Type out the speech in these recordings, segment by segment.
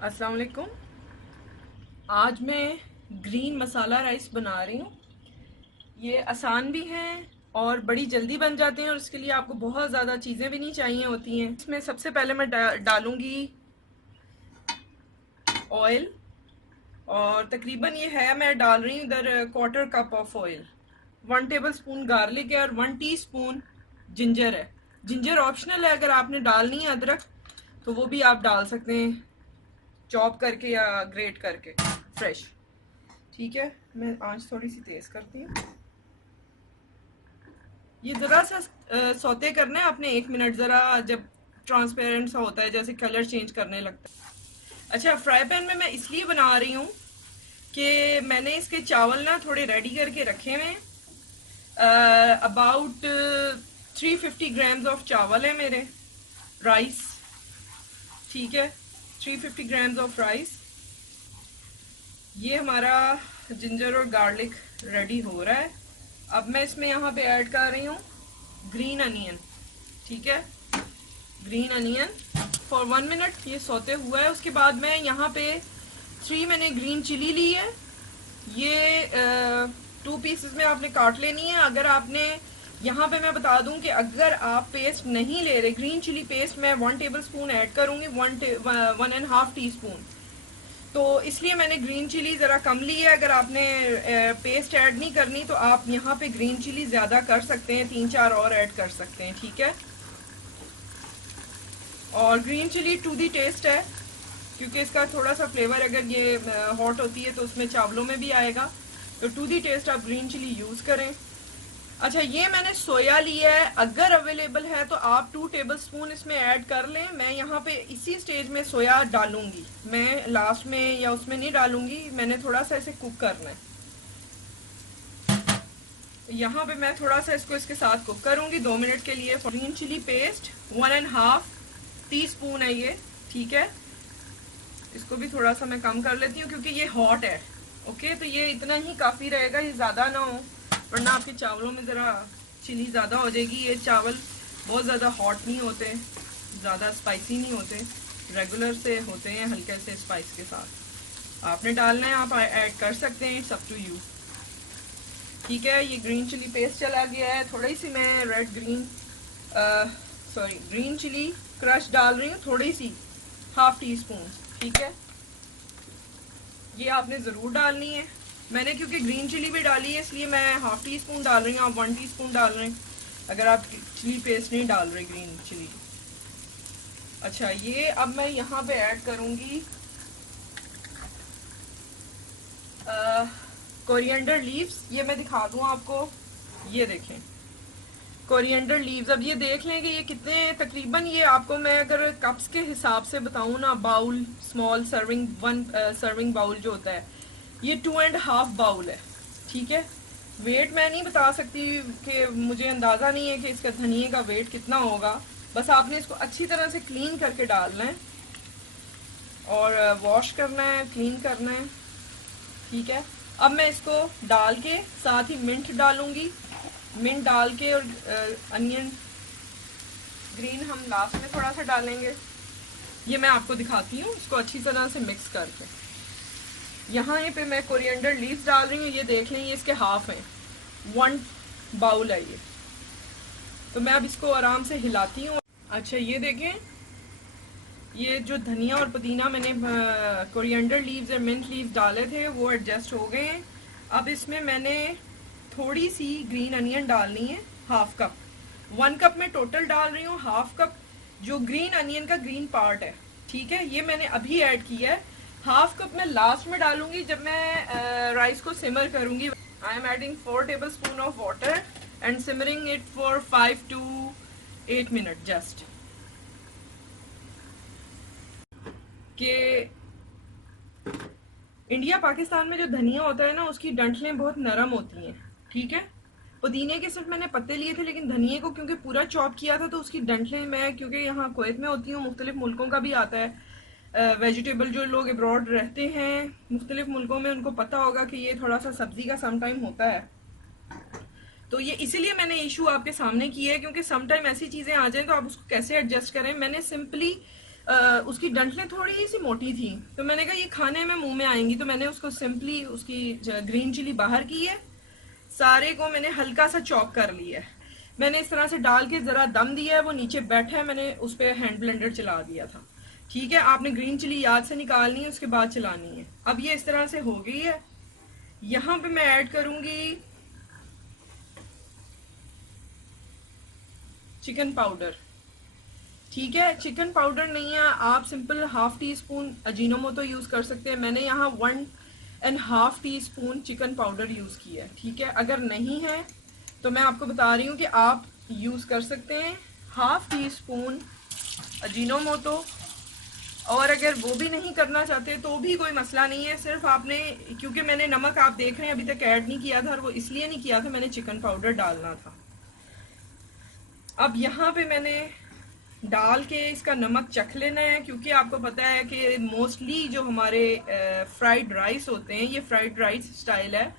अस्सलाम वालेकुम। आज मैं ग्रीन मसाला राइस बना रही हूँ। ये आसान भी हैं और बड़ी जल्दी बन जाते हैं और इसके लिए आपको बहुत ज़्यादा चीज़ें भी नहीं चाहिए होती हैं। इसमें सबसे पहले मैं डालूँगी ऑयल, और तकरीबन ये है, मैं डाल रही हूँ इधर quarter cup of oil. 1 table spoon garlic है और 1 टीस्पून जिंजर है। जिंजर ऑप्शनल है, अगर आपने डालनी है अदरक तो वो भी आप डाल सकते हैं, चॉप करके या ग्रेट करके फ्रेश। ठीक है, मैं आंच थोड़ी सी तेज करती हूँ। ये ज़रा सा सौते करना है आपने 1 मिनट, ज़रा जब ट्रांसपेरेंट सा होता है, जैसे कलर चेंज करने लगता है। अच्छा, फ्राई पैन में मैं इसलिए बना रही हूँ कि मैंने इसके चावल ना थोड़े रेडी करके रखे हुए हैं। अबाउट 350 ग्राम्स ऑफ चावल है मेरे, राइस। ठीक है, 350 ग्राम्स ऑफ राइस। ये हमारा जिंजर और गार्लिक रेडी हो रहा है। अब मैं इसमें यहाँ पे ऐड कर रही हूँ ग्रीन अनियन। ठीक है, ग्रीन अनियन फॉर 1 मिनट ये सौते हुआ है। उसके बाद मैं यहाँ पे 3 मैंने ग्रीन चिली ली है। ये 2 पीसेस में आपने काट लेनी है। अगर आपने यहाँ पे मैं बता दूं कि अगर आप पेस्ट नहीं ले रहे, ग्रीन चिली पेस्ट मैं 1 टेबल स्पून ऐड करूंगी, 1.5 टीस्पून। तो इसलिए मैंने ग्रीन चिली ज़रा कम ली है। अगर आपने पेस्ट ऐड नहीं करनी तो आप यहाँ पे ग्रीन चिली ज़्यादा कर सकते हैं, 3-4 और ऐड कर सकते हैं। ठीक है, और green chilli to the taste है, क्योंकि इसका थोड़ा सा फ्लेवर अगर ये हॉट होती है तो उसमें चावलों में भी आएगा। तो टू दी टेस्ट आप ग्रीन चिली यूज़ करें। अच्छा, ये मैंने सोया लिया है, अगर अवेलेबल है तो आप 2 टेबल स्पून इसमें ऐड कर लें। मैं यहाँ पे इसी स्टेज में सोया डालूंगी, मैं लास्ट में या उसमें नहीं डालूंगी। मैंने थोड़ा सा इसे कुक करना है, तो यहाँ पे मैं थोड़ा सा इसको इसके साथ कुक करूंगी 2 मिनट के लिए। ग्रीन चिली पेस्ट 1.5 टीस्पून है ये। ठीक है, इसको भी थोड़ा सा मैं कम कर लेती हूँ क्योंकि ये हॉट है। ओके, तो ये इतना ही काफ़ी रहेगा, ये ज़्यादा ना हो, वरना आपके चावलों में ज़रा चिली ज़्यादा हो जाएगी। ये चावल बहुत ज़्यादा हॉट नहीं होते, ज़्यादा स्पाइसी नहीं होते, रेगुलर से होते हैं हल्के से स्पाइस के साथ। आपने डालना है, आप ऐड कर सकते हैं, इट्स अप टू यू। ठीक है, ये ग्रीन चिली पेस्ट चला गया है। थोड़ी सी मैं ग्रीन चिली क्रश डाल रही हूँ, थोड़ी सी, 1/2 टीस्पून। ठीक है, ये आपने ज़रूर डालनी है। मैंने क्योंकि ग्रीन चिली भी डाली है इसलिए मैं 1/2 टीस्पून डाल रही हूँ, आप 1 टीस्पून डाल रहे हैं अगर आप चिली पेस्ट नहीं डाल रहे, ग्रीन चिली। अच्छा, ये अब मैं यहाँ पे ऐड करूँगी कोरिएंडर लीव्स। ये मैं दिखा दूँ आपको, ये देखें कोरिएंडर लीव्स। अब ये देख लें कि ये कितने, तकरीबन ये आपको मैं अगर कप्स के हिसाब से बताऊँ ना, bowl, small serving, 1 serving bowl जो होता है, ये 2.5 बाउल है। ठीक है, वेट मैं नहीं बता सकती कि मुझे अंदाज़ा नहीं है कि इसका धनिए का वेट कितना होगा। बस आपने इसको अच्छी तरह से क्लीन करके डालना है और वॉश करना है, क्लीन करना है। ठीक है, अब मैं इसको डाल के साथ ही मिंट डालूंगी। मिंट डाल के और अनियन ग्रीन हम लास्ट में थोड़ा सा डालेंगे। ये मैं आपको दिखाती हूँ, इसको अच्छी तरह से मिक्स करके। यहाँ पे मैं कोरिएंडर लीव्स डाल रही हूँ, ये देख लें, ये इसके हाफ हैं, 1 बाउल है ये। तो मैं अब इसको आराम से हिलाती हूँ। अच्छा, ये देखें, ये जो धनिया और पुदीना मैंने कोरिएंडर लीव्स और मिंट लीव्स डाले थे वो एडजस्ट हो गए हैं। अब इसमें मैंने थोड़ी सी ग्रीन अनियन डालनी है, 1/2 कप। 1 कप में टोटल डाल रही हूँ, 1/2 कप जो ग्रीन अनियन का ग्रीन पार्ट है। ठीक है, ये मैंने अभी ऐड किया है। 1/2 कप मैं लास्ट में डालूंगी जब मैं राइस को सिमर करूंगी। I am adding 4 table spoon of water and simmering it for 5 to 8 minute just. कि इंडिया पाकिस्तान में जो धनिया होता है ना, उसकी डंठलें बहुत नरम होती हैं। ठीक है, पुदीने के सिर्फ मैंने पत्ते लिए थे, लेकिन धनिए को क्योंकि पूरा चॉप किया था तो उसकी डंठलें, मैं क्योंकि यहाँ कुवैत में होती हूँ, मुख्तलिफ मुल्कों का भी आता है वेजिटेबल, जो लोग अब्रॉड रहते हैं मुख्तलिफ मुल्कों में, उनको पता होगा कि ये थोड़ा सा सब्जी का समटाइम होता है। तो ये इसीलिए मैंने इशू आपके सामने किया है, क्योंकि समटाइम ऐसी चीज़ें आ जाएं तो आप उसको कैसे एडजस्ट करें। मैंने सिंपली उसकी डंठलें थोड़ी सी मोटी थी, तो मैंने कहा ये खाने में मुंह में आएंगी, तो मैंने उसको सिंपली उसकी ग्रीन चिली बाहर की है, सारे को मैंने हल्का सा चॉप कर लिया है। मैंने इस तरह से डाल के ज़रा दम दिया है, वो नीचे बैठा है, मैंने उस पर हैंड ब्लेंडर चला दिया था। ठीक है, आपने ग्रीन चिली याद से निकालनी है, उसके बाद चलानी है। अब ये इस तरह से हो गई है। यहाँ पे मैं ऐड करूँगी चिकन पाउडर। ठीक है, चिकन पाउडर नहीं है, आप simple half tea spoon Ajinomoto use कर सकते हैं। मैंने यहाँ 1.5 टीस्पून चिकन पाउडर यूज़ किया है। ठीक है, अगर नहीं है तो मैं आपको बता रही हूँ कि आप यूज़ कर सकते हैं हाफ टी स्पून अजीनोमोटो। और अगर वो भी नहीं करना चाहते तो भी कोई मसला नहीं है, सिर्फ आपने, क्योंकि मैंने नमक आप देख रहे हैं अभी तक ऐड नहीं किया था, और वो इसलिए नहीं किया था, मैंने चिकन पाउडर डालना था। अब यहाँ पे मैंने डाल के इसका नमक चख लेना है, क्योंकि आपको पता है कि मोस्टली जो हमारे फ्राइड राइस होते हैं, ये फ्राइड राइस स्टाइल है,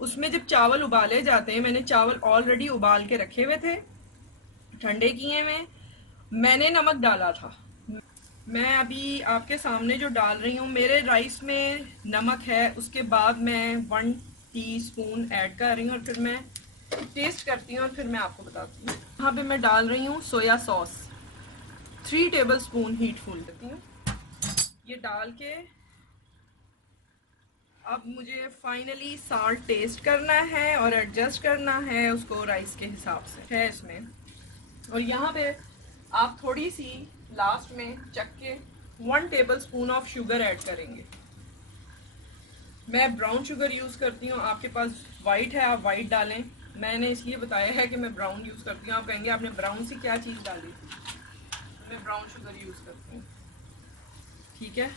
उसमें जब चावल उबाले जाते हैं, मैंने चावल ऑलरेडी उबाल के रखे हुए थे, ठंडे किए में मैंने नमक डाला था। मैं अभी आपके सामने जो डाल रही हूँ, मेरे राइस में नमक है, उसके बाद मैं 1 टीस्पून ऐड कर रही हूँ, और फिर मैं टेस्ट करती हूँ और फिर मैं आपको बताती हूँ। यहाँ पे मैं डाल रही हूँ soya sauce, 3 table spoon heat full देती हूँ। ये डाल के अब मुझे फाइनली साल्ट टेस्ट करना है और एडजस्ट करना है उसको राइस के हिसाब से है इसमें। और यहाँ पे आप थोड़ी सी लास्ट में चख के 1 table spoon of sugar add करेंगे। मैं ब्राउन शुगर यूज़ करती हूँ, आपके पास वाइट है आप वाइट डालें। मैंने इसलिए बताया है कि मैं ब्राउन यूज़ करती हूँ। आप कहेंगे आपने ब्राउन सी क्या चीज़ डाली, मैं ब्राउन शुगर यूज़ करती हूँ। ठीक है,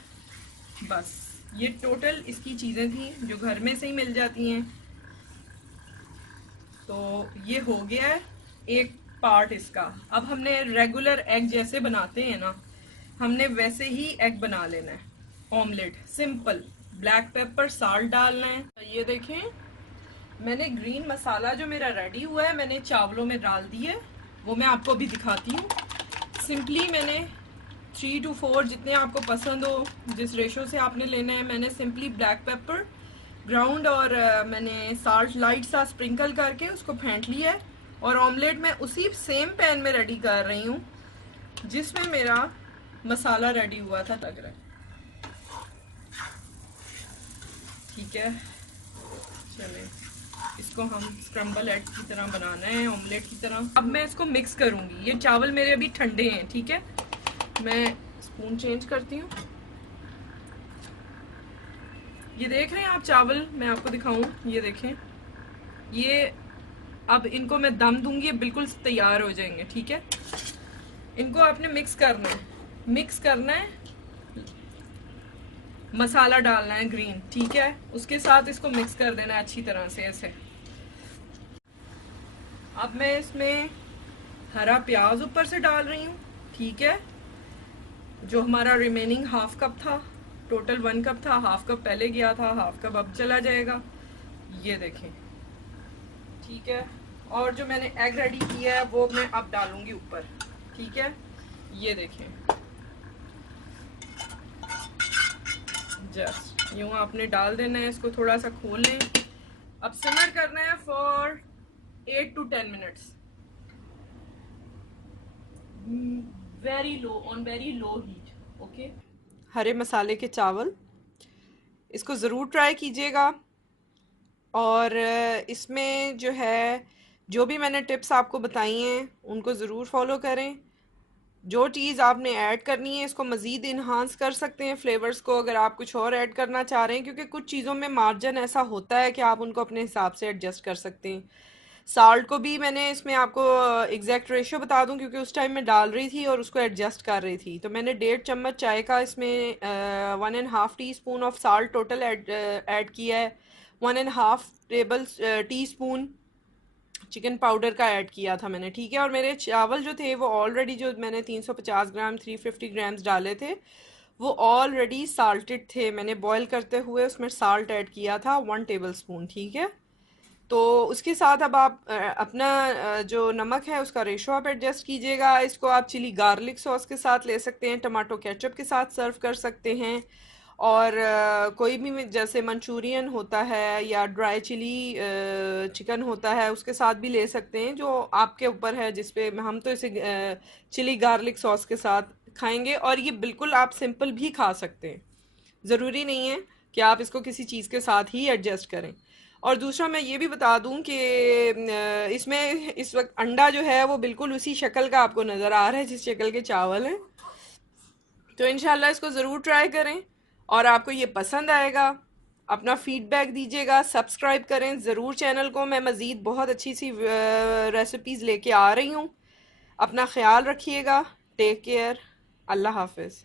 बस ये टोटल इसकी चीज़ें थी जो घर में से ही मिल जाती हैं। तो ये हो गया है एक पार्ट इसका। अब हमने रेगुलर एग जैसे बनाते हैं ना, हमने वैसे ही एग बना लेना है, omelette simple. Black pepper salt डालना है। ये देखें, मैंने ग्रीन मसाला जो मेरा रेडी हुआ है मैंने चावलों में डाल दिया है, वो मैं आपको अभी दिखाती हूँ। सिंपली मैंने 3 to 4 जितने आपको पसंद हो, जिस रेशो से आपने लेना है, मैंने सिंपली ब्लैक पेपर ग्राउंड और मैंने साल्ट लाइट सा स्प्रिंकल करके उसको फेंट लिया है। और ऑमलेट मैं उसी सेम पैन में रेडी कर रही हूँ जिसमें मेरा मसाला रेडी हुआ था, लग रहा है। ठीक है, चले इसको हम स्क्रम्बल एग की तरह बनाना है, ऑमलेट की तरह। अब मैं इसको मिक्स करूँगी। ये चावल मेरे अभी ठंडे हैं, ठीक है, मैं स्पून चेंज करती हूँ। ये देख रहे हैं आप चावल, मैं आपको दिखाऊं, ये देखें, ये अब इनको मैं दम दूंगी, ये बिल्कुल तैयार हो जाएंगे। ठीक है, इनको आपने मिक्स करना है, मिक्स करना है, मसाला डालना है ग्रीन, ठीक है, उसके साथ इसको मिक्स कर देना है अच्छी तरह से ऐसे। अब मैं इसमें हरा प्याज ऊपर से डाल रही हूँ। ठीक है, जो हमारा रिमेनिंग हाफ कप था, टोटल 1 कप था, हाफ कप पहले गया था, हाफ कप अब चला जाएगा, ये देखें। ठीक है, और जो मैंने एग रेडी किया है वो मैं अब डालूंगी ऊपर। ठीक है, ये देखें, जस्ट यूं आपने डाल देना है, इसको थोड़ा सा खोल लें। अब सिमर करना है for 8 to 10 minutes, very low, on very low heat. Okay, हरे मसाले के चावल, इसको ज़रूर ट्राई कीजिएगा। और इसमें जो है, जो भी मैंने टिप्स आपको बताई हैं उनको ज़रूर फॉलो करें। जो चीज़ आपने ऐड करनी है इसको मज़ीद इन्हांस कर सकते हैं फ्लेवर्स को, अगर आप कुछ और ऐड करना चाह रहे हैं, क्योंकि कुछ चीज़ों में मार्जिन ऐसा होता है कि आप उनको अपने हिसाब से एडजस्ट कर सकते हैं। साल्ट को भी मैंने इसमें आपको एग्जैक्ट रेशियो बता दूं, क्योंकि उस टाइम मैं डाल रही थी और उसको एडजस्ट कर रही थी, तो मैंने 1.5 चम्मच चाय का इसमें 1.5 teaspoon of salt total add किया है। 1.5 टेबल टीस्पून चिकन पाउडर का ऐड किया था मैंने। ठीक है, और मेरे चावल जो थे वो ऑलरेडी, जो मैंने 350 ग्राम 350 ग्राम्स डाले थे, वो ऑलरेडी साल्टेड थे। मैंने बॉईल करते हुए उसमें साल्ट ऐड किया था 1 टेबल स्पून। ठीक है, तो उसके साथ अब आप अपना जो नमक है उसका रेशो आप एडजस्ट कीजिएगा। इसको आप चिली गार्लिक सॉस के साथ ले सकते हैं, टमाटो केचप के साथ सर्व कर सकते हैं, और कोई भी जैसे मंचूरियन होता है या ड्राई चिली चिकन होता है उसके साथ भी ले सकते हैं, जो आपके ऊपर है जिस पे। हम तो इसे चिली गार्लिक सॉस के साथ खाएंगे, और ये बिल्कुल आप सिंपल भी खा सकते हैं, ज़रूरी नहीं है कि आप इसको किसी चीज़ के साथ ही एडजस्ट करें। और दूसरा मैं ये भी बता दूं कि इसमें इस वक्त अंडा जो है वो बिल्कुल उसी शक्ल का आपको नज़र आ रहा है जिस शक्ल के चावल हैं। तो इंशाल्लाह इसको ज़रूर ट्राई करें और आपको ये पसंद आएगा। अपना फीडबैक दीजिएगा, सब्सक्राइब करें ज़रूर चैनल को। मैं मज़ीद बहुत अच्छी सी रेसिपीज़ लेके आ रही हूँ। अपना ख्याल रखिएगा। Take care. अल्लाह हाफिज़।